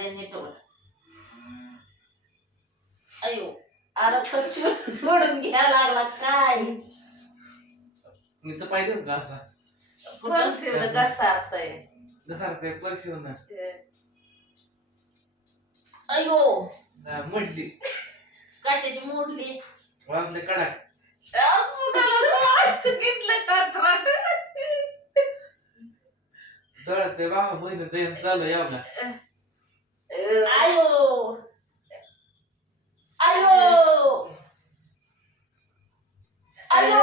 दे नीटवर अयो अरे सोडून घ्या लागला काय? मी तर पाहिजे का असा. फरशीवर कसा आहे जसा ते. परशिवून अयो म्हटली कशाची मोडली? वाजले कडक. घेतलं कंत्राट चढ ते बाबा बहिणी ते चालू या बघा आयो आयो आयो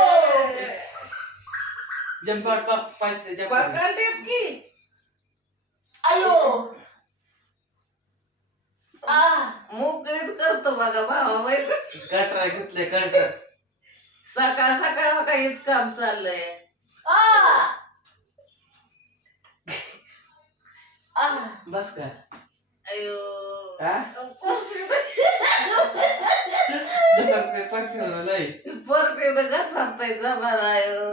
जंपाट पाप पाहिजे जंपाट पकडलेत की आयो आ। मोकळीच करतो बघा भावा बैल कटरा घेतले कटर सकाळ सकाळ बघा हेच काम चाललंय. आ। आ. बस का अयो. हा ते परशिवून लय परत एकदा घसारताय जमाना अयो.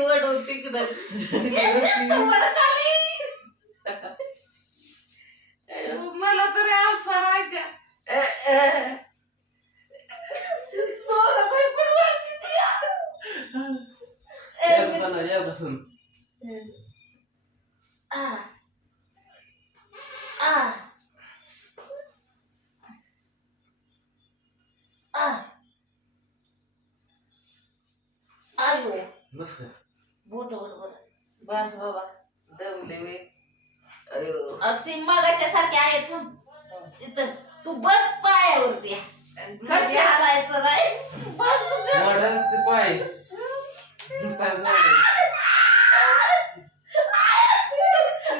वडून तिकडं. वड अयो, मला तरी अवसर आहे का? बसून. आ. आ आयो बस बोट बोट बोट बस बाबा दमले मी. अयो ती मगाच्या सारखे आहेत. इथं. तू बस पायावरती. कशी हालायचं नाही बस ग. मॉडर्न ते पाय पाय जोडले.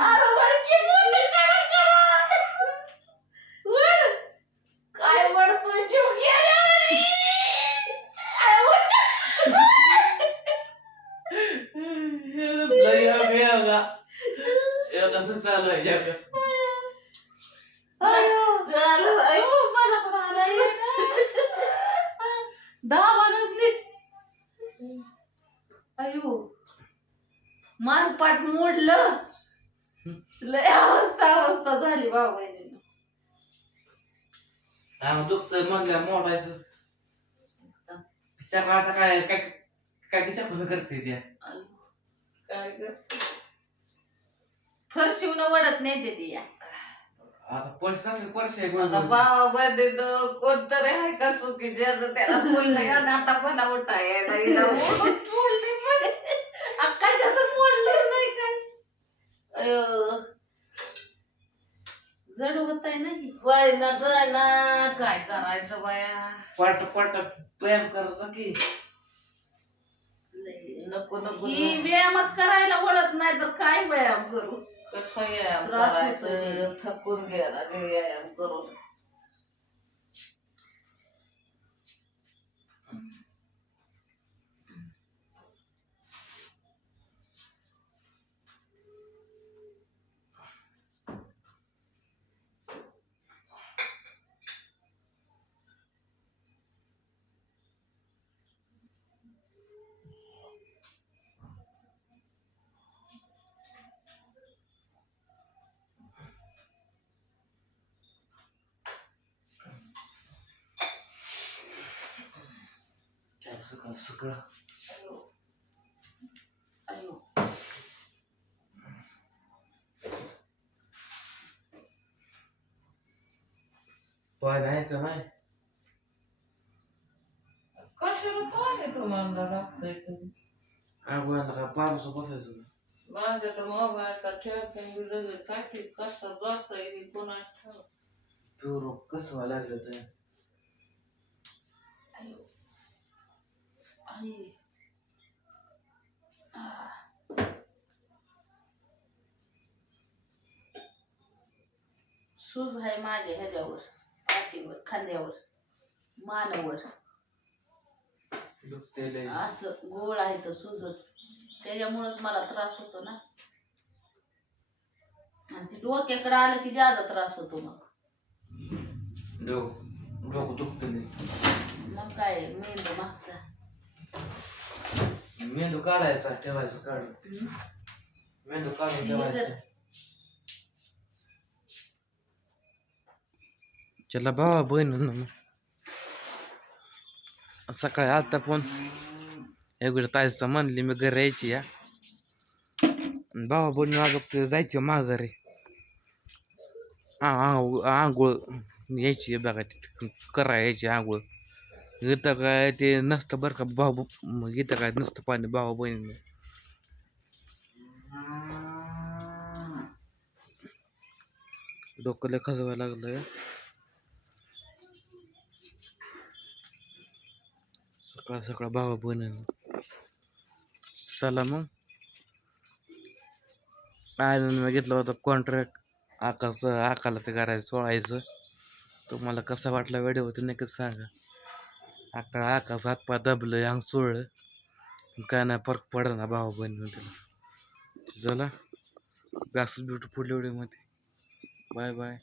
अरे वडकी मोठी करा करा वड काय वडतोय जीव गेला अरे वड. लय योगा योगा योगा कसं चालू आहे योगा अयो झालं अयो मला पण आलाय दाबानच नीट अयो मानपाट मोडलं लय अवस्था अवस्था झाली बाबा आम्ही दुखतंय म्हणल्या मोडायचं त्या आता काय काय काय किती फल करते त्या? काय करते फरशिवून वडत नाही ते या आता पैसे परशे आहे आता गोड भावा मध्ये तर कोणतरी आहे का सुखी? ज्याचं त्याला बोललं या आता पण उठा यायला हिला ओढून बोलली पण. काय त्याचं मोडलंच नाही काय अयो, जड होत आहे नाही वयना जायला काय करायचं बाया? पाट पाट प्रेम करायचं की? नको नको ही व्यायामच करायला वळत नाही तर काय व्यायाम करू? कसं व्यायाम त्रास करायचं? थकून गेला व्यायाम करून. काय सगळं सगळं अयो पाय नाही का नाही कशाला पाणी तुम्हाला लागतंय तुम्ही अगोदर का पारूस बसायचं माझ्या तर मोबाईलचा ठेवते मी लगेच टाकी कसं जातंय हे कोणाच ठेव प्युरो कसं व्हायला लागलं ते अयो आई आ. सूज आहे माझ्या ह्याच्यावर पाठीवर खांद्यावर मानावर. असं गोळ आहे तर सूजच. त्याच्यामुळंच मला त्रास होतो ना. आणि ते डोक्याकडे आलं की जादा त्रास होतो मग. डोकं दुखतं मग काय मेंदू मागचा. मेंदू काढायचा ठेवायचा काढून. मेंदू काढून ठेवायचा. चला भावा बहिण सकाळी आता फोन. एवढं तायचं म्हणली मी घरी यायची या. भावा बहिणी माग जायची माघारी. हा आंघोळ यायची बघा करायची आंघोळ. इथं काय ते नसतं बरं का भाऊ मग इथं काय नसतं पाणी भावा बहिणी डोकं लय खजवायला लागलं सकाळ सकाळ भावा बहिणी चला मग. आयरन घेतला होता कॉन्ट्रॅक्ट आकाचं आकाला ते करायचं सोळायचं तुम्हाला कसा वाटला व्हिडिओ होते नक्कीच सांगा. అక్కడ आकाचं हातपाय दबलं अंग चोळलं. काय नाही फरक पडला ना भावा बहीण त्याला. चला. असंच ब्युटिफुल व्हिडिओमध्ये बाय बाय